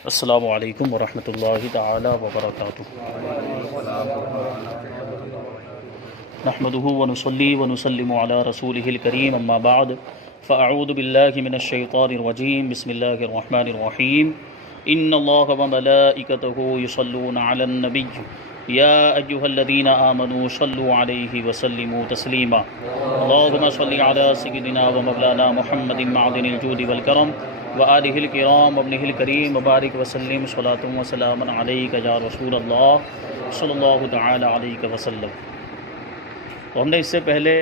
السلام علیکم ورحمۃ اللہ تعالی وبرکاتہ۔ نحمده ونصلي ونسلم على رسوله الكريم اما بعد فاعوذ بالله من الشیطان الرجیم بسم اللہ الرحمن الرحیم ان اللہ وملائکته یصلون علی النبی یا ایھا الذین آمنوا صلوا علیہ وسلموا تسلیما اللهم صل علی سیدنا ومولانا محمد معدن الجود والکرم وآلہ الکرام وابنہ الکریم وبارک وسلم صلاۃ وسلام علیک یا رسول اللہ صلی اللہ تعالی علیہ وسلم۔ تو ہم نے اس سے پہلے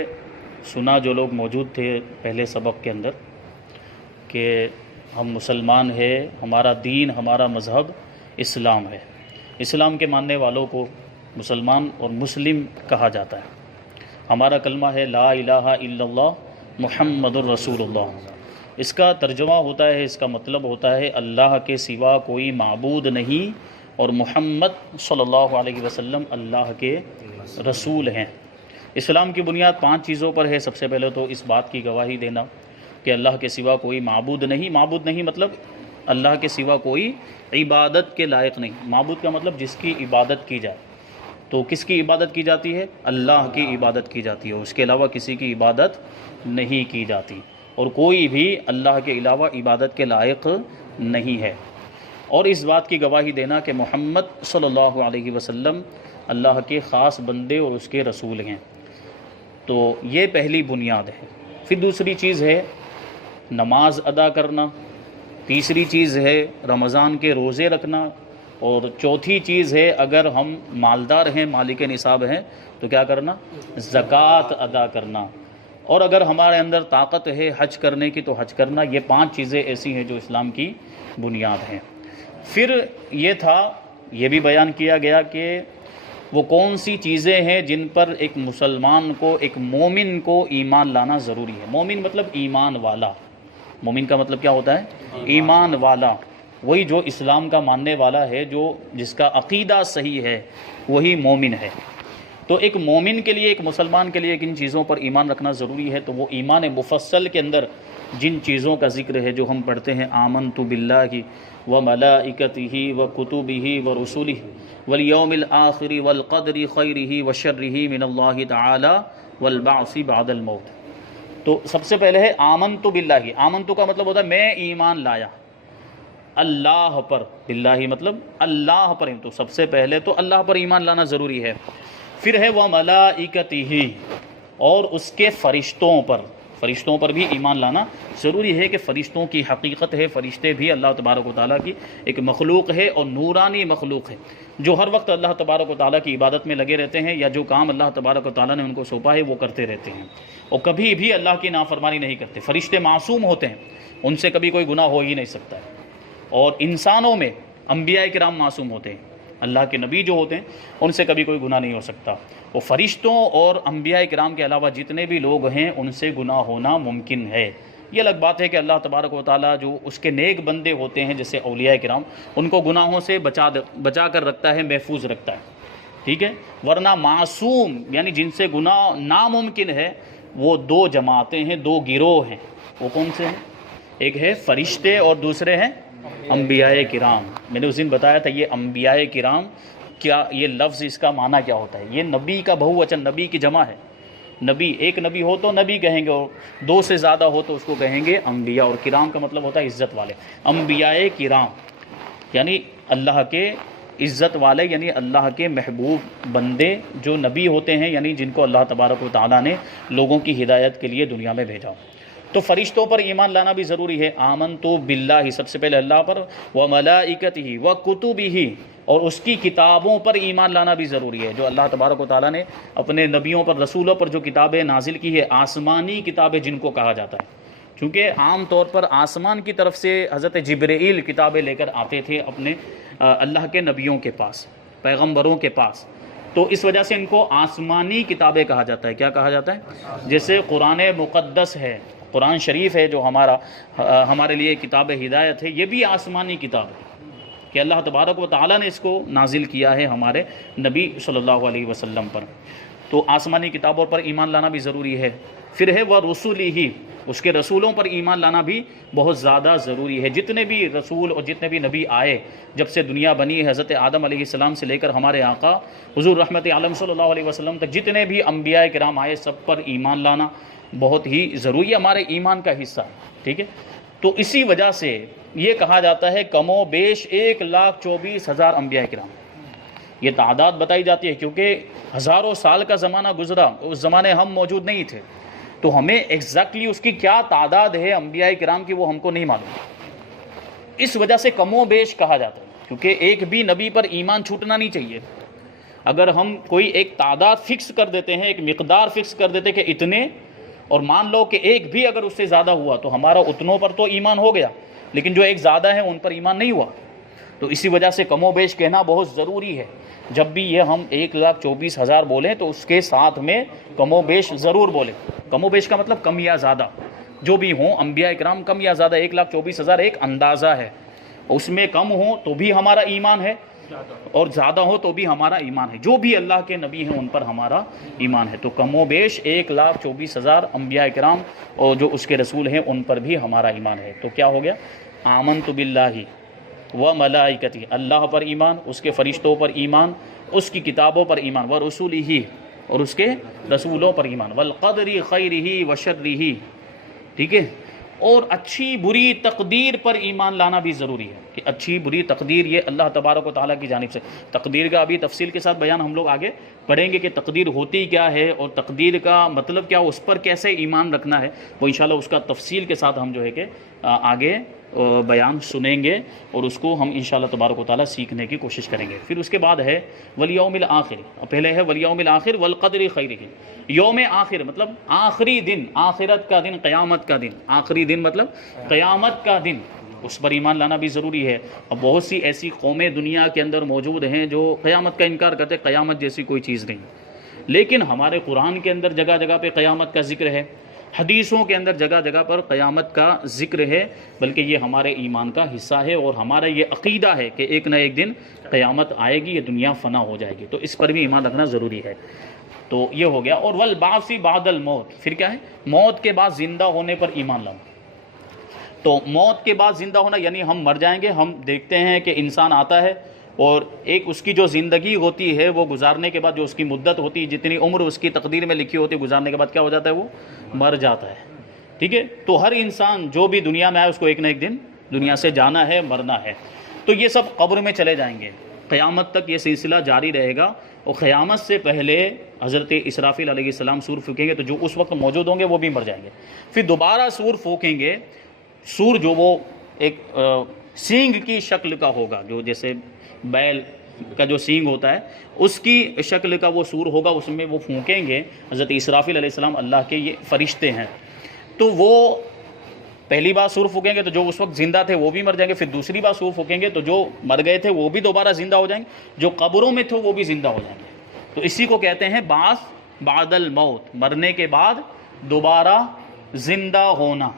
سنا، جو لوگ موجود تھے پہلے سبق کے اندر، کہ ہم مسلمان ہیں، ہمارا دین، ہمارا مذہب اسلام ہے۔ اسلام کے ماننے والوں کو مسلمان اور مسلم کہا جاتا ہے۔ ہمارا کلمہ ہے لا الہ الا اللہ محمد الرسول اللہ۔ اس کا ترجمہ ہوتا ہے، اس کا مطلب ہوتا ہے اللہ کے سوا کوئی معبود نہیں اور محمد صلی اللہ علیہ وسلم اللہ کے رسول ہیں۔ اسلام کی بنیاد 5 چیزوں پر ہے۔ سب سے پہلے تو اس بات کی گواہی دینا کہ اللہ کے سوا کوئی معبود نہیں مطلب اللہ کے سوا کوئی عبادت کے لائق نہیں۔ معبود کا مطلب جس کی عبادت کی جائے۔ تو کس کی عبادت کی جاتی ہے؟ اللہ کی عبادت کی جاتی ہے، اس کے علاوہ کسی کی عبادت نہیں کی جاتی، اور کوئی بھی اللہ کے علاوہ عبادت کے لائق نہیں ہے۔ اور اس بات کی گواہی دینا کہ محمد صلی اللہ علیہ وسلم اللہ کے خاص بندے اور اس کے رسول ہیں۔ تو یہ پہلی بنیاد ہے۔ پھر دوسری چیز ہے نماز ادا کرنا، تیسری چیز ہے رمضان کے روزے رکھنا، اور چوتھی چیز ہے اگر ہم مالدار ہیں، مالک نصاب ہیں، تو کیا کرنا؟ زکوٰۃ ادا کرنا۔ اور اگر ہمارے اندر طاقت ہے حج کرنے کی تو حج کرنا۔ یہ 5 چیزیں ایسی ہیں جو اسلام کی بنیاد ہیں۔ پھر یہ بھی بیان کیا گیا کہ وہ کون سی چیزیں ہیں جن پر ایک مسلمان کو، ایک مومن کو ایمان لانا ضروری ہے۔ مومن مطلب ایمان والا۔ مومن کا مطلب کیا ہوتا ہے؟ ایمان والا۔ وہی جو اسلام کا ماننے والا ہے، جس کا عقیدہ صحیح ہے، وہی مومن ہے۔ تو ایک مومن کے لیے، ایک مسلمان کے لیے کن چیزوں پر ایمان رکھنا ضروری ہے؟ تو وہ ایمان مفصل کے اندر جن چیزوں کا ذکر ہے جو ہم پڑھتے ہیں، آمنت باللہ وملائکتہ وکتبہ ورسلہ والیوم الآخر والقدر خیرہ وشرہ من اللہ تعالی والبعث بعد الموت۔ تو سب سے پہلے ہے آمنت باللہ۔ آمنت کا مطلب ہوتا ہے میں ایمان لایا اللہ پر۔ باللہ مطلب اللہ پر۔ تو سب سے پہلے تو اللہ پر ایمان لانا ضروری ہے۔ پھر ہے وملائکتہ، اور اس کے فرشتوں پر۔ فرشتوں پر بھی ایمان لانا ضروری ہے کہ فرشتوں کی حقیقت ہے، فرشتے بھی اللہ تبارک و تعالیٰ کی ایک مخلوق ہے اور نورانی مخلوق ہے، جو ہر وقت اللہ تبارک و تعالیٰ کی عبادت میں لگے رہتے ہیں، یا جو کام اللہ تبارک و تعالیٰ نے ان کو سونپا ہے وہ کرتے رہتے ہیں، اور کبھی بھی اللہ کی نافرمانی نہیں کرتے۔ فرشتے معصوم ہوتے ہیں، ان سے کبھی کوئی گناہ ہو ہی نہیں سکتا ہے۔ اور انسانوں میں انبیاء کرام معصوم ہوتے ہیں، اللہ کے نبی جو ہوتے ہیں ان سے کبھی کوئی گناہ نہیں ہو سکتا۔ وہ فرشتوں اور انبیاء کرام کے علاوہ جتنے بھی لوگ ہیں ان سے گناہ ہونا ممکن ہے۔ یہ الگ بات ہے کہ اللہ تبارک و تعالیٰ جو اس کے نیک بندے ہوتے ہیں جیسے اولیاء کرام، ان کو گناہوں سے بچا کر رکھتا ہے، محفوظ رکھتا ہے، ٹھیک ہے۔ ورنہ معصوم یعنی جن سے گناہ ناممکن ہے، وہ 2 جماعتیں ہیں، 2 گروہ ہیں۔ وہ کون سے ہیں؟ ایک ہے فرشتے اور دوسرے ہیں انبیاء کرام۔ میں نے اس دن بتایا تھا یہ انبیاء کرام کیا، یہ لفظ اس کا معنی کیا ہوتا ہے؟ یہ نبی کا بہووچن، نبی کی جمع ہے۔ نبی، ایک نبی ہو تو نبی کہیں گے، اور 2 سے زیادہ ہو تو اس کو کہیں گے انبیاء۔ اور کرام کا مطلب ہوتا ہے عزت والے۔ انبیاء کرام یعنی اللہ کے عزت والے، یعنی اللہ کے محبوب بندے جو نبی ہوتے ہیں، یعنی جن کو اللہ تبارک و تعالیٰ نے لوگوں کی ہدایت کے لیے دنیا میں بھیجا۔ تو فرشتوں پر ایمان لانا بھی ضروری ہے۔ آمنت باللہ، سب سے پہلے اللہ پر، وملائکتہ وکتبہ، اور اس کی کتابوں پر ایمان لانا بھی ضروری ہے۔ جو اللہ تبارک و تعالیٰ نے اپنے نبیوں پر، رسولوں پر جو کتابیں نازل کی ہے، آسمانی کتابیں جن کو کہا جاتا ہے، کیونکہ عام طور پر آسمان کی طرف سے حضرت جبرائیل کتابیں لے کر آتے تھے اپنے اللہ کے نبیوں کے پاس، پیغمبروں کے پاس، تو اس وجہ سے ان کو آسمانی کتابیں کہا جاتا ہے۔ کیا کہا جاتا ہے؟ جیسے قرآن مقدس ہے، قرآن شریف ہے جو ہمارے لیے کتاب ہدایت ہے، یہ بھی آسمانی کتاب ہے کہ اللہ تبارک و تعالیٰ نے اس کو نازل کیا ہے ہمارے نبی صلی اللہ علیہ وسلم پر۔ تو آسمانی کتابوں پر ایمان لانا بھی ضروری ہے۔ پھر ہے وہ رسولہ، اس کے رسولوں پر ایمان لانا بھی بہت زیادہ ضروری ہے. جتنے بھی رسول اور جتنے بھی نبی آئے جب سے دنیا بنی ہے، حضرت آدم علیہ السلام سے لے کر ہمارے آقا حضور رحمت عالم صلی اللہ علیہ وسلم تک جتنے بھی انبیاء کرام آئے، سب پر ایمان لانا بہت ہی ضروری ہے، ہمارے ایمان کا حصہ ہے. ٹھیک ہے، تو اسی وجہ سے یہ کہا جاتا ہے کم و بیش 1,24,000 انبیاء کرام. یہ تعداد بتائی جاتی ہے کیونکہ ہزاروں سال کا زمانہ گزرا، اس زمانے ہم موجود نہیں تھے، تو ہمیں ایگزیکٹلی اس کی کیا تعداد ہے انبیاء کرام کی وہ ہم کو نہیں معلوم. اس وجہ سے کم و بیش کہا جاتا ہے، کیونکہ ایک بھی نبی پر ایمان چھوٹنا نہیں چاہیے. اگر ہم کوئی ایک تعداد فکس کر دیتے ہیں، ایک مقدار فکس کر دیتے کہ اتنے، اور مان لو کہ ایک بھی اگر اس سے زیادہ ہوا تو ہمارا اتنوں پر تو ایمان ہو گیا، لیکن جو ایک زیادہ ہے ان پر ایمان نہیں ہوا. تو اسی وجہ سے کم و بیش کہنا بہت ضروری ہے. جب بھی یہ ہم 1,24,000 بولیں تو اس کے ساتھ میں کم و بیش ضرور بولیں. کم و بیش کا مطلب کم یا زیادہ، جو بھی ہوں انبیاء کرام کم یا زیادہ 1,24,000 ایک اندازہ ہے. اس میں کم ہوں تو بھی ہمارا ایمان ہے اور زیادہ ہو تو بھی ہمارا ایمان ہے. جو بھی اللہ کے نبی ہیں ان پر ہمارا ایمان ہے. تو کم و بیش 1,24,000 انبیاء کرام اور جو اس کے رسول ہیں ان پر بھی ہمارا ایمان ہے. تو کیا ہو گیا؟ آمنت باللہ و ملائکتہ، اللہ پر ایمان، اس کے فرشتوں پر ایمان، اس کی کتابوں پر ایمان، و رسولہ، اور اس کے رسولوں پر ایمان، والقدر خیرہ و شرہ. ٹھیک ہے، اور اچھی بری تقدیر پر ایمان لانا بھی ضروری ہے کہ اچھی بری تقدیر یہ اللہ تبارک و تعالیٰ کی جانب سے. تقدیر کا ابھی تفصیل کے ساتھ بیان ہم لوگ آگے پڑھیں گے کہ تقدیر ہوتی کیا ہے اور تقدیر کا مطلب کیا، اس پر کیسے ایمان رکھنا ہے. وہ انشاءاللہ اس کا تفصیل کے ساتھ ہم جو ہے کہ آگے بیان سنیں گے اور اس کو ہم انشاءاللہ تبارک و تعالیٰ سیکھنے کی کوشش کریں گے. پھر اس کے بعد ہے والیوم الآخر. پہلے ہے والیوم الآخر والقدر خیرہ. یوم آخر مطلب آخری دن، آخرت کا دن، قیامت کا دن. آخری دن مطلب قیامت کا دن، اس پر ایمان لانا بھی ضروری ہے. اب بہت سی ایسی قومیں دنیا کے اندر موجود ہیں جو قیامت کا انکار کرتے ہیں، قیامت جیسی کوئی چیز نہیں. لیکن ہمارے قرآن کے اندر جگہ جگہ پہ قیامت کا ذکر ہے، حدیثوں کے اندر جگہ جگہ پر قیامت کا ذکر ہے، بلکہ یہ ہمارے ایمان کا حصہ ہے اور ہمارا یہ عقیدہ ہے کہ ایک نہ ایک دن قیامت آئے گی، یہ دنیا فنا ہو جائے گی. تو اس پر بھی ایمان رکھنا ضروری ہے. تو یہ ہو گیا. اور والبعث بعد الموت، پھر کیا ہے؟ موت کے بعد زندہ ہونے پر ایمان لانا. تو موت کے بعد زندہ ہونا یعنی ہم مر جائیں گے. ہم دیکھتے ہیں کہ انسان آتا ہے اور ایک اس کی جو زندگی ہوتی ہے وہ گزارنے کے بعد جو اس کی مدت ہوتی ہے، جتنی عمر اس کی تقدیر میں لکھی ہوتی ہے، گزارنے کے بعد کیا ہو جاتا ہے؟ وہ مر جاتا ہے. ٹھیک ہے، تو ہر انسان جو بھی دنیا میں آئے اس کو ایک نہ ایک دن دنیا سے جانا ہے، مرنا ہے. تو یہ سب قبر میں چلے جائیں گے. قیامت تک یہ سلسلہ جاری رہے گا. اور قیامت سے پہلے حضرت اسرافیل علیہ السلام سور پھونکیں گے تو جو اس وقت موجود ہوں گے وہ بھی مر جائیں گے. پھر دوبارہ سور پھونکیں گے. سور جو وہ ایک سینگ کی شکل کا ہوگا، جو جیسے بیل کا جو سینگ ہوتا ہے اس کی شکل کا وہ سور ہوگا، اس میں وہ پھونکیں گے. حضرت اسرافیل علیہ السلام اللہ کے یہ فرشتے ہیں. تو وہ پہلی بار سور پھونکیں گے تو جو اس وقت زندہ تھے وہ بھی مر جائیں گے. پھر دوسری بار سور پھونکیں گے تو جو مر گئے تھے وہ بھی دوبارہ زندہ ہو جائیں گے، جو قبروں میں تھے وہ بھی زندہ ہو جائیں گے. تو اسی کو کہتے ہیں بعث بعد الموت، مرنے کے بعد دوبارہ زندہ ہونا.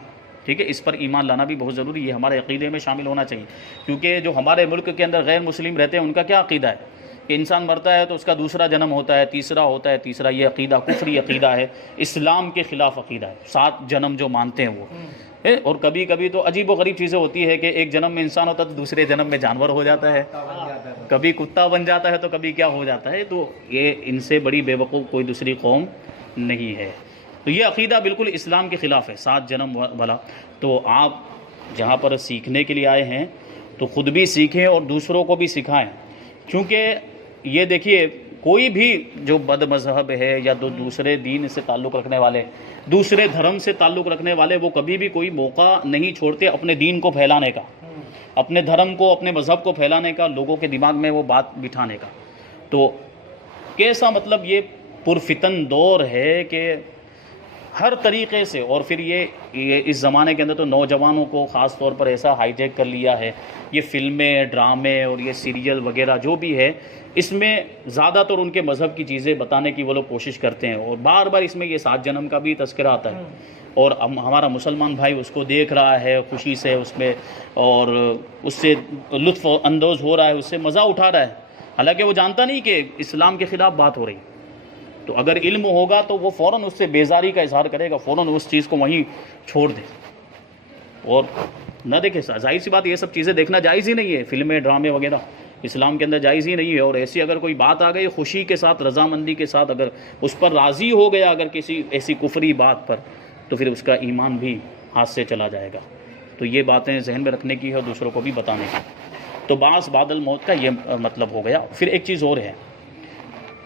ٹھیک ہے، اس پر ایمان لانا بھی بہت ضروری ہے، ہمارے عقیدے میں شامل ہونا چاہیے. کیونکہ جو ہمارے ملک کے اندر غیر مسلم رہتے ہیں ان کا کیا عقیدہ ہے کہ انسان مرتا ہے تو اس کا دوسرا جنم ہوتا ہے، تیسرا ہوتا ہے. تیسرا یہ عقیدہ کفری عقیدہ ہے، اسلام کے خلاف عقیدہ ہے. 7 جنم جو مانتے ہیں وہ. اور کبھی کبھی تو عجیب و غریب چیزیں ہوتی ہے کہ ایک جنم میں انسان ہوتا ہے تو دوسرے جنم میں جانور ہو جاتا ہے، کبھی کتا بن جاتا ہے تو کبھی کیا ہو جاتا ہے. تو یہ ان سے بڑی بے وقوف کوئی دوسری قوم نہیں ہے. تو یہ عقیدہ بالکل اسلام کے خلاف ہے، 7 جنم والا. تو آپ جہاں پر سیکھنے کے لیے آئے ہیں تو خود بھی سیکھیں اور دوسروں کو بھی سکھائیں. کیونکہ یہ دیکھیے کوئی بھی جو بد مذہب ہے یا دوسرے دین سے تعلق رکھنے والے، دوسرے دھرم سے تعلق رکھنے والے، وہ کبھی بھی کوئی موقع نہیں چھوڑتے اپنے دین کو پھیلانے کا، اپنے دھرم کو، اپنے مذہب کو پھیلانے کا، لوگوں کے دماغ میں وہ بات بٹھانے کا. تو کیسا مطلب یہ پرفتن دور ہے کہ ہر طریقے سے. اور پھر یہ اس زمانے کے اندر تو نوجوانوں کو خاص طور پر ایسا ہائی جیک کر لیا ہے. یہ فلمیں، ڈرامے اور یہ سیریل وغیرہ جو بھی ہے، اس میں زیادہ تر ان کے مذہب کی چیزیں بتانے کی وہ لوگ کوشش کرتے ہیں. اور بار بار اس میں یہ 7 جنم کا بھی تذکرہ آتا ہے. اور ہمارا مسلمان بھائی اس کو دیکھ رہا ہے خوشی سے اس میں، اور اس سے لطف اندوز ہو رہا ہے، اس سے مزہ اٹھا رہا ہے، حالانکہ وہ جانتا نہیں کہ اسلام کے خلاف بات ہو رہی. تو اگر علم ہوگا تو وہ فوراً اس سے بیزاری کا اظہار کرے گا، فوراً اس چیز کو وہیں چھوڑ دے اور نہ دیکھے۔ ظاہر سی بات یہ سب چیزیں دیکھنا جائز ہی نہیں ہے، فلمیں ڈرامے وغیرہ اسلام کے اندر جائز ہی نہیں ہے، اور ایسی اگر کوئی بات آ گئی خوشی کے ساتھ رضامندی کے ساتھ اگر اس پر راضی ہو گیا اگر کسی ایسی کفری بات پر، تو پھر اس کا ایمان بھی ہاتھ سے چلا جائے گا۔ تو یہ باتیں ذہن میں رکھنے کی ہے اور دوسروں کو بھی بتانے کی۔ تو بعث بعد الموت کا یہ مطلب ہو گیا۔ پھر ایک چیز اور ہے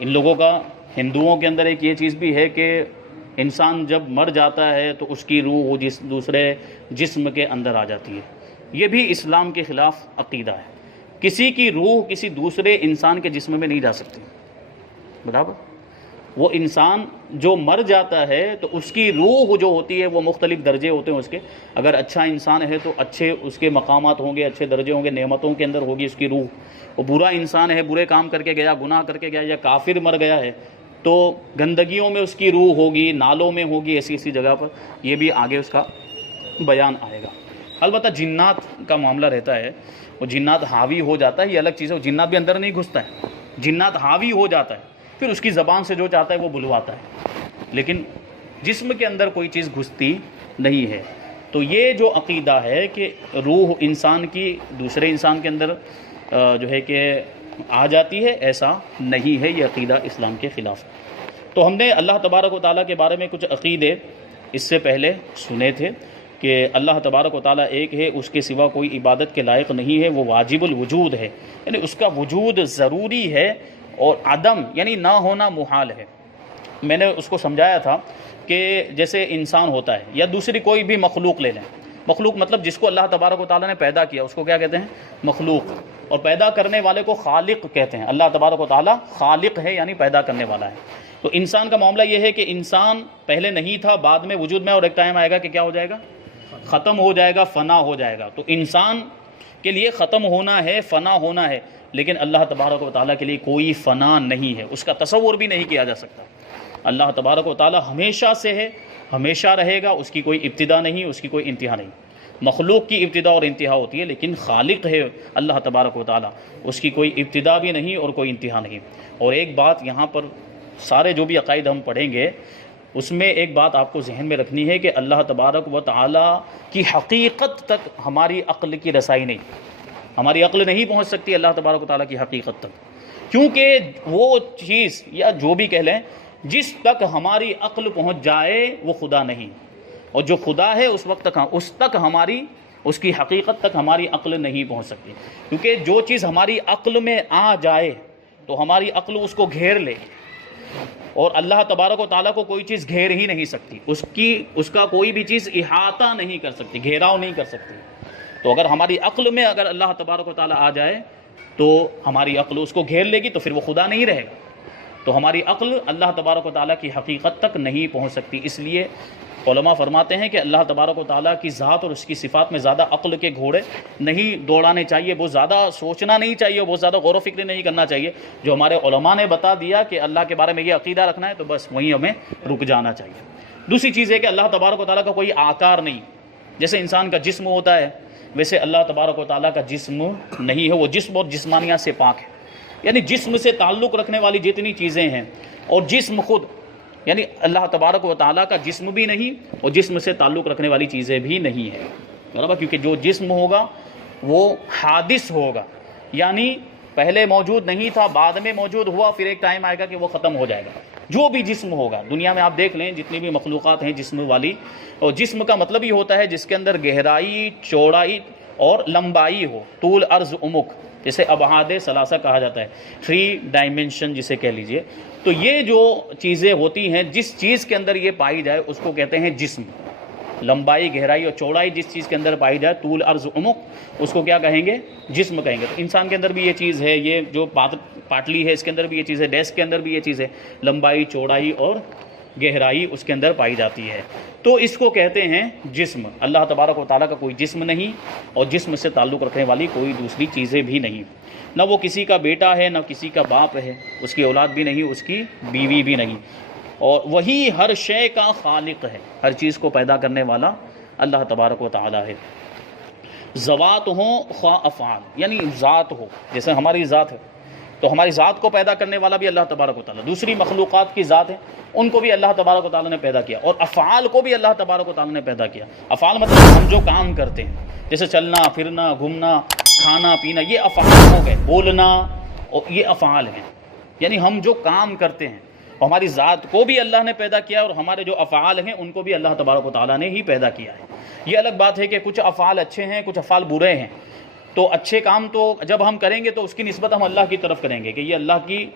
ان لوگوں کا، ہندوؤں کے اندر ایک یہ چیز بھی ہے کہ انسان جب مر جاتا ہے تو اس کی روح جس دوسرے جسم کے اندر آ جاتی ہے۔ یہ بھی اسلام کے خلاف عقیدہ ہے، کسی کی روح کسی دوسرے انسان کے جسم میں نہیں جا سکتی، برابر۔ وہ انسان جو مر جاتا ہے تو اس کی روح جو ہوتی ہے وہ مختلف درجے ہوتے ہیں اس کے، اگر اچھا انسان ہے تو اچھے اس کے مقامات ہوں گے، اچھے درجے ہوں گے، نعمتوں کے اندر ہوگی اس کی روح۔ وہ برا انسان ہے، برے کام کر کے گیا، گناہ کر کے گیا، یا کافر مر گیا ہے تو گندگیوں میں اس کی روح ہوگی، نالوں میں ہوگی، ایسی ایسی جگہ پر۔ یہ بھی آگے اس کا بیان آئے گا۔ البتہ جنات کا معاملہ رہتا ہے، وہ جنات حاوی ہو جاتا ہے، یہ الگ چیز ہے، وہ جنات بھی اندر نہیں گھستا ہے، جنات حاوی ہو جاتا ہے، پھر اس کی زبان سے جو چاہتا ہے وہ بلواتا ہے، لیکن جسم کے اندر کوئی چیز گھستی نہیں ہے۔ تو یہ جو عقیدہ ہے کہ روح انسان کی دوسرے انسان کے اندر جو ہے کہ آ جاتی ہے، ایسا نہیں ہے، یہ عقیدہ اسلام کے خلاف ہے۔ تو ہم نے اللہ تبارک و تعالیٰ کے بارے میں کچھ عقیدے اس سے پہلے سنے تھے کہ اللہ تبارک و تعالیٰ ایک ہے، اس کے سوا کوئی عبادت کے لائق نہیں ہے، وہ واجب الوجود ہے، یعنی اس کا وجود ضروری ہے، اور عدم یعنی نہ ہونا محال ہے۔ میں نے اس کو سمجھایا تھا کہ جیسے انسان ہوتا ہے یا دوسری کوئی بھی مخلوق لے لیں، مخلوق مطلب جس کو اللہ تبارک و تعالیٰ نے پیدا کیا اس کو کیا کہتے ہیں؟ مخلوق، اور پیدا کرنے والے کو خالق کہتے ہیں۔ اللہ تبارک و تعالیٰ خالق ہے یعنی پیدا کرنے والا ہے۔ تو انسان کا معاملہ یہ ہے کہ انسان پہلے نہیں تھا، بعد میں وجود میں، اور ایک ٹائم آئے گا کہ کیا ہو جائے گا؟ ختم ہو جائے گا، فنا ہو جائے گا۔ تو انسان کے لیے ختم ہونا ہے، فنا ہونا ہے، لیکن اللہ تبارک و تعالیٰ کے لیے کوئی فنا نہیں ہے، اس کا تصور بھی نہیں کیا جا سکتا۔ اللہ تبارک و تعالیٰ ہمیشہ سے ہے، ہمیشہ رہے گا، اس کی کوئی ابتدا نہیں، اس کی کوئی انتہا نہیں۔ مخلوق کی ابتدا اور انتہا ہوتی ہے، لیکن خالق ہے اللہ تبارک و تعالیٰ، اس کی کوئی ابتدا بھی نہیں اور کوئی انتہا نہیں۔ اور ایک بات یہاں پر سارے جو بھی عقائد ہم پڑھیں گے اس میں ایک بات آپ کو ذہن میں رکھنی ہے کہ اللہ تبارک و تعالیٰ کی حقیقت تک ہماری عقل کی رسائی نہیں، ہماری عقل نہیں پہنچ سکتی اللہ تبارک و تعالیٰ کی حقیقت تک، کیونکہ وہ چیز یا جو بھی کہہ لیں جس تک ہماری عقل پہنچ جائے وہ خدا نہیں، اور جو خدا ہے اس وقت تک اس تک ہماری اس کی حقیقت تک ہماری عقل نہیں پہنچ سکتی، کیونکہ جو چیز ہماری عقل میں آ جائے تو ہماری عقل اس کو گھیر لے، اور اللہ تبارک و تعالیٰ کو کوئی چیز گھیر ہی نہیں سکتی، اس کا کوئی بھی چیز احاطہ نہیں کر سکتی، گھیراؤ نہیں کر سکتی۔ تو اگر ہماری عقل میں اگر اللہ تبارک و تعالیٰ آ جائے تو ہماری عقل اس کو گھیر لے گی، تو پھر وہ خدا نہیں رہے گا۔ تو ہماری عقل اللہ تبارک و تعالیٰ کی حقیقت تک نہیں پہنچ سکتی، اس لیے علماء فرماتے ہیں کہ اللہ تبارک و تعالیٰ کی ذات اور اس کی صفات میں زیادہ عقل کے گھوڑے نہیں دوڑانے چاہیے، بہت زیادہ سوچنا نہیں چاہیے، بہت زیادہ غور و فکر نہیں کرنا چاہیے۔ جو ہمارے علماء نے بتا دیا کہ اللہ کے بارے میں یہ عقیدہ رکھنا ہے تو بس وہیں ہمیں رک جانا چاہیے۔ دوسری چیز ہے کہ اللہ تبارک و تعالیٰ کا کوئی آکار نہیں، جیسے انسان کا جسم ہوتا ہے ویسے اللہ تبارک و تعالیٰ کا جسم نہیں ہے، وہ جسم اور جسمانیات سے پاک ہے، یعنی جسم سے تعلق رکھنے والی جتنی چیزیں ہیں، اور جسم خود یعنی اللہ تبارک و تعالیٰ کا جسم بھی نہیں اور جسم سے تعلق رکھنے والی چیزیں بھی نہیں ہیں، برابر، کیونکہ جو جسم ہوگا وہ حادث ہوگا، یعنی پہلے موجود نہیں تھا، بعد میں موجود ہوا، پھر ایک ٹائم آئے گا کہ وہ ختم ہو جائے گا۔ جو بھی جسم ہوگا دنیا میں آپ دیکھ لیں جتنی بھی مخلوقات ہیں جسم والی، اور جسم کا مطلب ہی ہوتا ہے جس کے اندر گہرائی، چوڑائی اور لمبائی ہو، طول، عرض، عمق، جسے ابعاد ثلاثہ کہا جاتا ہے، 3 ڈائمینشن جسے کہہ لیجئے۔ تو یہ جو چیزیں ہوتی ہیں جس چیز کے اندر یہ پائی جائے اس کو کہتے ہیں جسم۔ لمبائی، گہرائی اور چوڑائی جس چیز کے اندر پائی جائے، طول، عرض، عمق، اس کو کیا کہیں گے؟ جسم کہیں گے۔ تو انسان کے اندر بھی یہ چیز ہے، یہ جو پاٹلی ہے اس کے اندر بھی یہ چیز ہے، ڈیسک کے اندر بھی یہ چیز ہے، لمبائی، چوڑائی اور گہرائی اس کے اندر پائی جاتی ہے، تو اس کو کہتے ہیں جسم۔ اللہ تبارک و تعالیٰ کا کوئی جسم نہیں اور جسم سے تعلق رکھنے والی کوئی دوسری چیزیں بھی نہیں، نہ وہ کسی کا بیٹا ہے، نہ کسی کا باپ ہے، اس کی اولاد بھی نہیں، اس کی بیوی بھی نہیں، اور وہی ہر شے کا خالق ہے، ہر چیز کو پیدا کرنے والا اللہ تبارک و تعالیٰ ہے۔ ذوات ہوں خواہ افعال، یعنی ذات ہو، جیسے ہماری ذات ہے تو ہماری ذات کو پیدا کرنے والا بھی اللہ تبارک و تعالیٰ، دوسری مخلوقات کی ذات ہیں ان کو بھی اللہ تبارک و تعالیٰ نے پیدا کیا، اور افعال کو بھی اللہ تبارک و تعالیٰ نے پیدا کیا۔ افعال مطلب ہم جو کام کرتے ہیں، جیسے چلنا پھرنا، گھومنا، کھانا پینا، یہ افعال ہو گئے، بولنا، یہ افعال ہیں، یعنی ہم جو کام کرتے ہیں۔ ہماری ذات کو بھی اللہ نے پیدا کیا، اور ہمارے جو افعال ہیں ان کو بھی اللہ تبارک و تعالیٰ نے ہی پیدا کیا ہے۔ یہ الگ بات ہے کہ کچھ افعال اچھے ہیں، کچھ افعال برے ہیں، تو اچھے کام تو جب ہم کریں گے تو اس کی نسبت ہم اللہ کی طرف کریں گے کہ یہ اللہ کی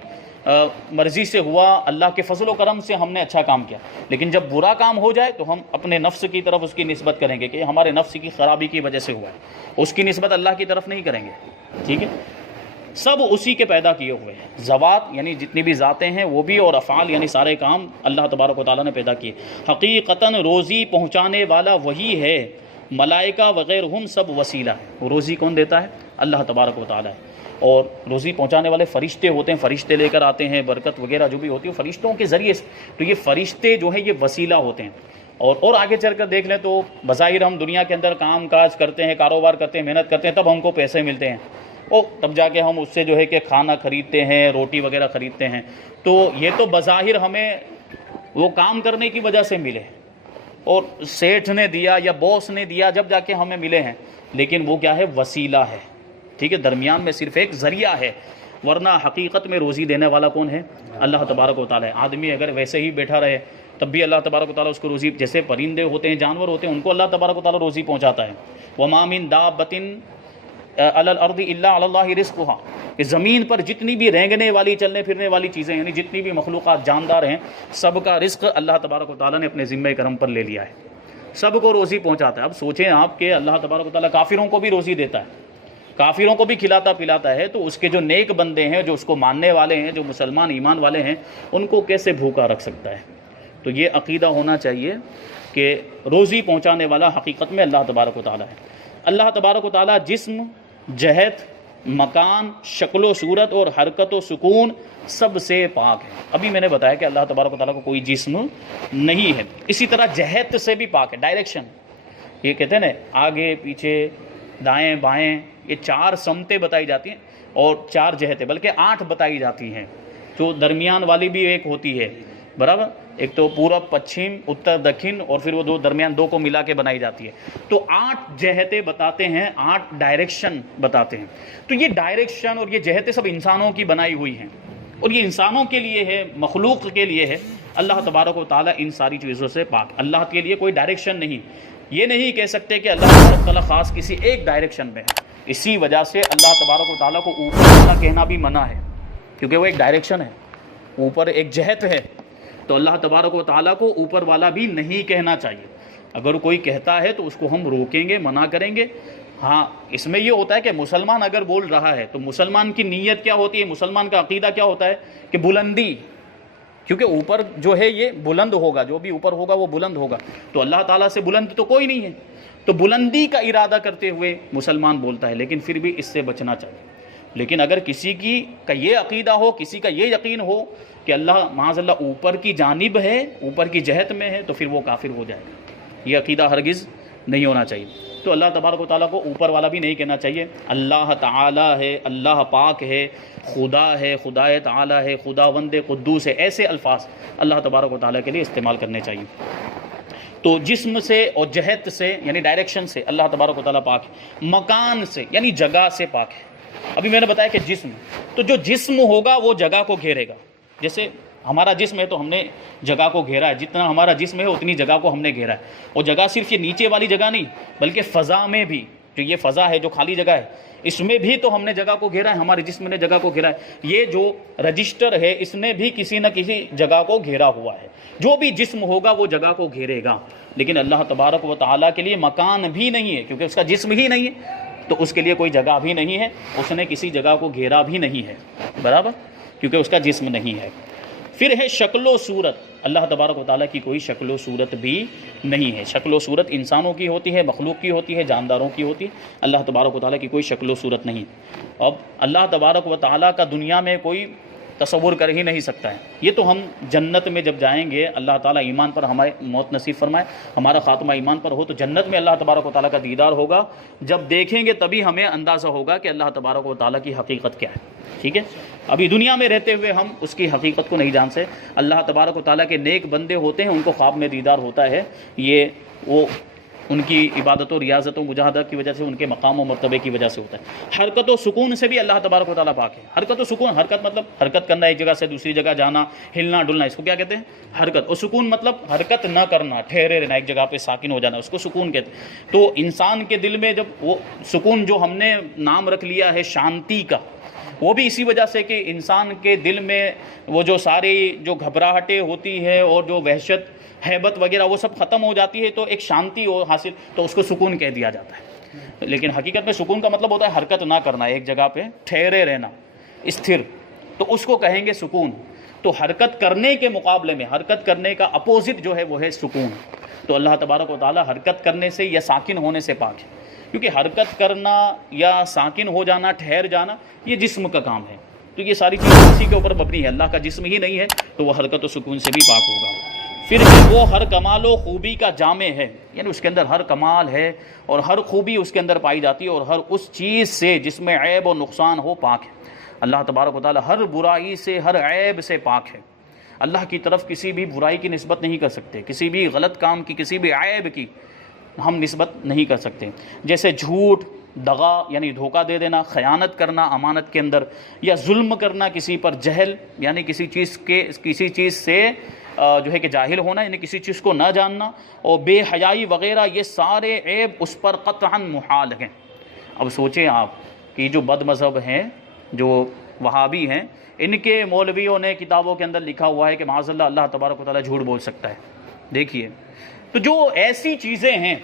مرضی سے ہوا، اللہ کے فضل و کرم سے ہم نے اچھا کام کیا۔ لیکن جب برا کام ہو جائے تو ہم اپنے نفس کی طرف اس کی نسبت کریں گے کہ یہ ہمارے نفس کی خرابی کی وجہ سے ہوا ہے، اس کی نسبت اللہ کی طرف نہیں کریں گے، ٹھیک ہے۔ سب اسی کے پیدا کیے ہوئے ہیں، ذوات یعنی جتنی بھی ذاتیں ہیں وہ بھی، اور افعال یعنی سارے کام اللہ تبارک و تعالیٰ نے پیدا کیے۔ حقیقتاً روزی پہنچانے والا وہی ہے، ملائکہ وغیرہ ہم سب وسیلہ ہے۔ وہ روزی کون دیتا ہے؟ اللہ تبارک و تعالیٰ ہے، اور روزی پہنچانے والے فرشتے ہوتے ہیں، فرشتے لے کر آتے ہیں، برکت وغیرہ جو بھی ہوتی ہے فرشتوں کے ذریعے سے، تو یہ فرشتے جو ہیں یہ وسیلہ ہوتے ہیں۔ اور آگے چل کر دیکھ لیں تو بظاہر ہم دنیا کے اندر کام کاج کرتے ہیں، کاروبار کرتے ہیں، محنت کرتے ہیں، تب ہم کو پیسے ملتے ہیں، تب جا کے ہم اس سے جو ہے کہ کھانا خریدتے ہیں، روٹی وغیرہ خریدتے ہیں، تو یہ تو بظاہر ہمیں وہ کام کرنے کی وجہ سے ملے، اور سیٹھ نے دیا یا باس نے دیا جب جا کے ہمیں ملے ہیں، لیکن وہ کیا ہے؟ وسیلہ ہے، ٹھیک ہے، درمیان میں صرف ایک ذریعہ ہے، ورنہ حقیقت میں روزی دینے والا کون ہے؟ اللہ تبارک و تعالیٰ ہے۔ آدمی اگر ویسے ہی بیٹھا رہے تب بھی اللہ تبارک و تعالیٰ اس کو روزی، جیسے پرندے ہوتے ہیں، جانور ہوتے ہیں، ان کو اللہ تبارک و تعالیٰ روزی پہنچاتا ہے۔ وَمَا مِن دَابَّةٍ عَلَى الْأَرْضِ إِلَّا عَلَى اللَّهِ رِزْقُهَا، کہ زمین پر جتنی بھی رینگنے والی، چلنے پھرنے والی چیزیں، یعنی جتنی بھی مخلوقات جاندار ہیں، سب کا رزق اللہ تبارک و تعالیٰ نے اپنے ذمہ کرم پر لے لیا ہے، سب کو روزی پہنچاتا ہے۔ اب سوچیں آپ کہ اللہ تبارک و تعالیٰ کافروں کو بھی روزی دیتا ہے، کافروں کو بھی کھلاتا پلاتا ہے، تو اس کے جو نیک بندے ہیں، جو اس کو ماننے والے ہیں، جو مسلمان ایمان والے ہیں، ان کو کیسے بھوکا رکھ سکتا ہے؟ تو یہ عقیدہ ہونا چاہیے کہ روزی پہنچانے والا حقیقت میں اللہ تبارک و تعالیٰ ہے۔ اللہ تبارک و تعالیٰ جسم، جہت، مکان، شکل و صورت اور حرکت و سکون سب سے پاک ہے۔ ابھی میں نے بتایا کہ اللہ تبارک و تعالیٰ کو کوئی جسم نہیں ہے، اسی طرح جہت سے بھی پاک ہے، ڈائریکشن، یہ کہتے ہیں نا آگے پیچھے دائیں بائیں، یہ 4 سمتیں بتائی جاتی ہیں، اور 4 جہتیں بلکہ 8 بتائی جاتی ہیں، جو درمیان والی بھی ایک ہوتی ہے، برابر، ایک تو پورب، پچھم، اتر، دکھن، اور پھر وہ دو درمیان 2 کو ملا کے بنائی جاتی ہے، تو 8 جہتیں بتاتے ہیں، 8 ڈائریکشن بتاتے ہیں۔ تو یہ ڈائریکشن اور یہ جہتیں سب انسانوں کی بنائی ہوئی ہیں، اور یہ انسانوں کے لیے ہے، مخلوق کے لیے ہے۔ اللہ تبارک و تعالیٰ ان ساری چیزوں سے پاک، اللہ کے لیے کوئی ڈائریکشن نہیں، یہ نہیں کہہ سکتے کہ اللہ تبارک و تعالیٰ خاص کسی ایک ڈائریکشن میں ہے۔ اسی وجہ سے اللہ تبارک و تعالیٰ کو اوپر والا کہنا بھی منع ہے، کیونکہ وہ ایک ڈائریکشن ہے، اوپر ایک جہت ہے، تو اللہ تبارک و تعالیٰ کو اوپر والا بھی نہیں کہنا چاہیے۔ اگر کوئی کہتا ہے تو اس کو ہم روکیں گے، منع کریں گے۔ ہاں، اس میں یہ ہوتا ہے کہ مسلمان اگر بول رہا ہے تو مسلمان کی نیت کیا ہوتی ہے، مسلمان کا عقیدہ کیا ہوتا ہے کہ بلندی، کیونکہ اوپر جو ہے یہ بلند ہوگا، جو بھی اوپر ہوگا وہ بلند ہوگا، تو اللہ تعالیٰ سے بلند تو کوئی نہیں ہے، تو بلندی کا ارادہ کرتے ہوئے مسلمان بولتا ہے، لیکن پھر بھی اس سے بچنا چاہیے۔ لیکن اگر کسی کا یہ عقیدہ ہو، کسی کا یہ یقین ہو کہ اللہ معاذ اللہ اوپر کی جانب ہے، اوپر کی جہت میں ہے، تو پھر وہ کافر ہو جائے گا۔ یہ عقیدہ ہرگز نہیں ہونا چاہیے۔ تو اللہ تبارک و تعالیٰ کو اوپر والا بھی نہیں کہنا چاہیے۔ اللہ تعالیٰ ہے، اللہ پاک ہے، خدا ہے، خدا تعالیٰ ہے، خداوند قدوس ہے، ایسے الفاظ اللہ تبارک و تعالیٰ کے لیے استعمال کرنے چاہیے۔ تو جسم سے اور جہت سے یعنی ڈائریکشن سے اللہ تبارک و تعالیٰ پاک ہے، مکان سے یعنی جگہ سے پاک ہے۔ ابھی میں نے بتایا کہ جسم، تو جو جسم ہوگا وہ جگہ کو گھیرے گا، جیسے ہمارا جسم ہے تو ہم نے جگہ کو گھیرا ہے، جتنا ہمارا جسم ہے اتنی جگہ کو ہم نے گھیرا ہے، اور جگہ صرف یہ نیچے والی جگہ نہیں بلکہ فضا میں بھی، جو یہ فضا ہے جو خالی جگہ ہے اس میں بھی تو ہم نے جگہ کو گھیرا ہے، ہمارے جسم نے جگہ کو گھیرا ہے۔ یہ جو رجسٹر ہے اس نے بھی کسی نہ کسی جگہ کو گھیرا ہوا ہے، جو بھی جسم ہوگا وہ جگہ کو گھیرے گا۔ لیکن اللہ تبارک و تعالیٰ کے لیے مکان بھی نہیں ہے، کیونکہ اس کا جسم ہی نہیں ہے، تو اس کے لیے کوئی جگہ بھی نہیں ہے، اس نے کسی جگہ کو گھیرا بھی نہیں ہے، برابر، کیونکہ اس کا جسم نہیں ہے۔ پھر ہے شکل و صورت، اللہ تبارک و تعالیٰ کی کوئی شکل و صورت بھی نہیں ہے۔ شکل و صورت انسانوں کی ہوتی ہے، مخلوق کی ہوتی ہے، جانداروں کی ہوتی ہے، اللہ تبارک و تعالیٰ کی کوئی شکل و صورت نہیں۔ اب اللہ تبارک و تعالیٰ کا دنیا میں کوئی تصور کر ہی نہیں سکتا ہے۔ یہ تو ہم جنت میں جب جائیں گے، اللہ تعالیٰ ایمان پر ہمارے موت نصیب فرمائے، ہمارا خاتمہ ایمان پر ہو، تو جنت میں اللہ تبارک و تعالیٰ کا دیدار ہوگا۔ جب دیکھیں گے تبھی ہمیں اندازہ ہوگا کہ اللہ تبارک و تعالیٰ کی حقیقت کیا ہے، ٹھیک ہے؟ ابھی دنیا میں رہتے ہوئے ہم اس کی حقیقت کو نہیں جان سکتے۔ اللہ تبارک و تعالیٰ کے نیک بندے ہوتے ہیں، ان کو خواب میں دیدار ہوتا ہے، یہ وہ ان کی عبادت و ریاضت و مجاہدہ کی وجہ سے، ان کے مقام و مرتبے کی وجہ سے ہوتا ہے۔ حرکت و سکون سے بھی اللہ تبارک و تعالیٰ پاک ہے۔ حرکت و سکون، حرکت مطلب حرکت کرنا، ایک جگہ سے دوسری جگہ جانا، ہلنا ڈلنا، اس کو کیا کہتے ہیں؟ حرکت۔ اور سکون مطلب حرکت نہ کرنا، ٹھہرے رہنا، ایک جگہ پہ ساکن ہو جانا، اس کو سکون کہتے ہیں۔ تو انسان کے دل میں جب وہ سکون، جو ہم نے نام رکھ لیا ہے شانتی کا، وہ بھی اسی وجہ سے کہ انسان کے دل میں وہ جو ساری جو گھبراہٹیں ہوتی ہے اور جو وحشت، ہیبت وغیرہ، وہ سب ختم ہو جاتی ہے، تو ایک شانتی ہو حاصل، تو اس کو سکون کہہ دیا جاتا ہے۔ لیکن حقیقت میں سکون کا مطلب ہوتا ہے حرکت نہ کرنا، ایک جگہ پہ ٹھہرے رہنا، استھر، تو اس کو کہیں گے سکون۔ تو حرکت کرنے کے مقابلے میں، حرکت کرنے کا اپوزٹ جو ہے وہ ہے سکون۔ تو اللہ تبارک و تعالیٰ حرکت کرنے سے یا ساکن ہونے سے پاک ہے، کیونکہ حرکت کرنا یا ساکن ہو جانا، ٹھہر جانا، یہ جسم کا کام ہے۔ تو یہ ساری چیزیں اسی کے اوپر مبنی ہے۔ اللہ کا جسم ہی نہیں ہے تو وہ حرکت و سکون سے بھی پاک ہوگا۔ پھر وہ ہر کمال و خوبی کا جامع ہے، یعنی اس کے اندر ہر کمال ہے اور ہر خوبی اس کے اندر پائی جاتی ہے، اور ہر اس چیز سے جس میں عیب و نقصان ہو پاک ہے۔ اللہ تبارک و تعالیٰ ہر برائی سے، ہر عیب سے پاک ہے۔ اللہ کی طرف کسی بھی برائی کی نسبت نہیں کر سکتے، کسی بھی غلط کام کی، کسی بھی عیب کی ہم نسبت نہیں کر سکتے۔ جیسے جھوٹ، دغا یعنی دھوکہ دے دینا، خیانت کرنا امانت کے اندر، یا ظلم کرنا کسی پر، جہل یعنی کسی چیز سے جو ہے کہ جاہل ہونا، یعنی کسی چیز کو نہ جاننا، اور بے حیائی وغیرہ، یہ سارے عیب اس پر قطعاً محال ہیں۔ اب سوچیں آپ کہ جو بد مذہب ہیں، جو وہابی ہیں، ان کے مولویوں نے کتابوں کے اندر لکھا ہوا ہے کہ معاذ اللہ اللہ تبارک و تعالیٰ جھوٹ بول سکتا ہے۔ دیکھیے، تو جو ایسی چیزیں ہیں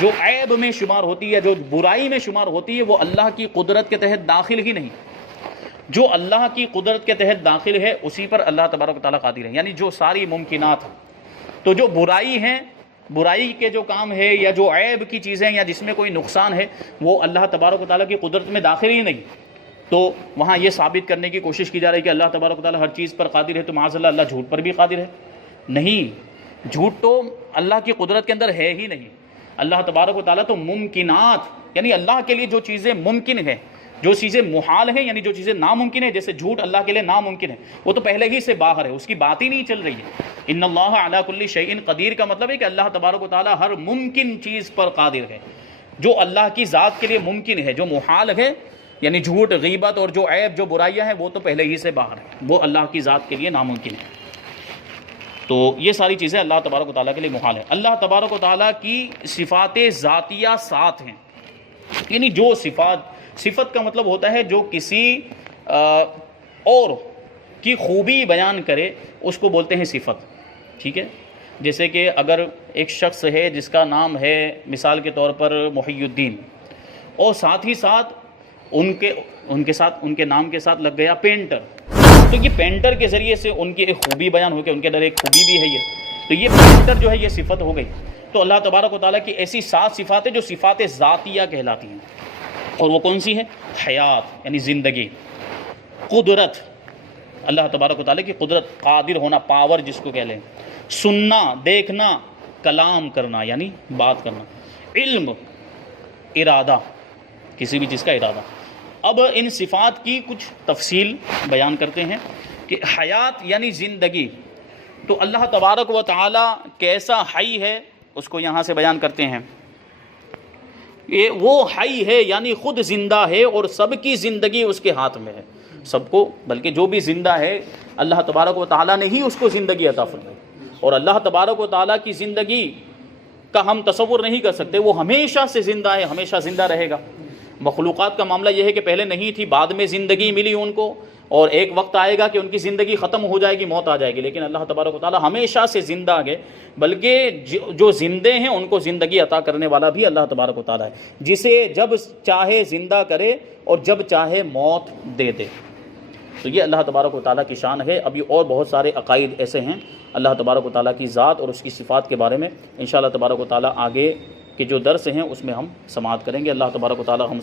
جو عیب میں شمار ہوتی ہے، جو برائی میں شمار ہوتی ہے، وہ اللہ کی قدرت کے تحت داخل ہی نہیں۔ جو اللہ کی قدرت کے تحت داخل ہے اسی پر اللہ تبارک و تعالیٰ قادر ہے، یعنی جو ساری ممکنات ہیں۔ تو جو برائی ہیں، برائی کے جو کام ہے یا جو عیب کی چیزیں یا جس میں کوئی نقصان ہے، وہ اللہ تبارک و تعالیٰ کی قدرت میں داخل ہی نہیں۔ تو وہاں یہ ثابت کرنے کی کوشش کی جا رہی ہے کہ اللہ تبارک و تعالیٰ ہر چیز پر قادر ہے، تو معاذ اللہ اللہ جھوٹ پر بھی قادر ہے؟ نہیں، جھوٹ تو اللہ کی قدرت کے اندر ہے ہی نہیں۔ اللہ تبارک و تعالیٰ تو ممکنات، یعنی اللہ کے لیے جو چیزیں ممکن ہیں، جو چیزیں محال ہیں، یعنی جو چیزیں ناممکن ہیں، جیسے جھوٹ اللہ کے لیے ناممکن ہے، وہ تو پہلے ہی سے باہر ہے، اس کی بات ہی نہیں چل رہی ہے۔ ان اللہ علی کل شیء قدیر کا مطلب ہے کہ اللہ تبارک و تعالیٰ ہر ممکن چیز پر قادر ہے۔ جو اللہ کی ذات کے لیے ممکن ہے، جو محال ہے، یعنی جھوٹ، غیبت اور جو عیب، جو برائیاں ہیں، وہ تو پہلے ہی سے باہر ہے، وہ اللہ کی ذات کے لیے ناممکن ہے۔ تو یہ ساری چیزیں اللہ تبارک و تعالیٰ کے لیے محال ہے۔ اللہ تبارک و تعالیٰ کی صفات ذاتیہ 7 ہیں، یعنی جو صفت کا مطلب ہوتا ہے جو کسی اور کی خوبی بیان کرے، اس کو بولتے ہیں صفت، ٹھیک ہے؟ جیسے کہ اگر ایک شخص ہے جس کا نام ہے مثال کے طور پر محی الدین، اور ساتھ ہی ساتھ ان کے نام کے ساتھ لگ گیا پینٹر، تو یہ پینٹر کے ذریعے سے ان کی ایک خوبی بیان ہو کہ ان کے اندر ایک خوبی بھی ہے یہ، تو یہ پینٹر جو ہے یہ صفت ہو گئی۔ تو اللہ تبارک و تعالیٰ کی ایسی 7 صفات ہیں جو صفات ذاتیہ کہلاتی ہیں، اور وہ کون سی ہے؟ حیات یعنی زندگی، قدرت، اللہ تبارک و تعالیٰ کی قدرت، قادر ہونا، پاور جس کو کہہ لیں، سننا، دیکھنا، کلام کرنا یعنی بات کرنا، علم، ارادہ، کسی بھی چیز کا ارادہ۔ اب ان صفات کی کچھ تفصیل بیان کرتے ہیں کہ حیات یعنی زندگی، تو اللہ تبارک و تعالیٰ کیسا حی ہے اس کو یہاں سے بیان کرتے ہیں۔ یہ وہ حی ہے یعنی خود زندہ ہے، اور سب کی زندگی اس کے ہاتھ میں ہے، سب کو، بلکہ جو بھی زندہ ہے اللہ تبارک و تعالیٰ نے ہی اس کو زندگی عطا فرمائی، اور اللہ تبارک و تعالیٰ کی زندگی کا ہم تصور نہیں کر سکتے، وہ ہمیشہ سے زندہ ہے، ہمیشہ زندہ رہے گا۔ مخلوقات کا معاملہ یہ ہے کہ پہلے نہیں تھی، بعد میں زندگی ملی ان کو، اور ایک وقت آئے گا کہ ان کی زندگی ختم ہو جائے گی، موت آ جائے گی، لیکن اللہ تبارک و تعالیٰ ہمیشہ سے زندہ ہے، بلکہ جو زندے ہیں ان کو زندگی عطا کرنے والا بھی اللہ تبارک و تعالیٰ ہے، جسے جب چاہے زندہ کرے اور جب چاہے موت دے دے۔ تو یہ اللہ تبارک و تعالیٰ کی شان ہے۔ ابھی اور بہت سارے عقائد ایسے ہیں اللہ تبارک و تعالیٰ کی ذات اور اس کی صفات کے بارے میں، انشاءاللہ تبارک و تعالیٰ آگے کے جو درس ہیں اس میں ہم سماعت کریں گے۔ اللہ تبارک و تعالیٰ ہم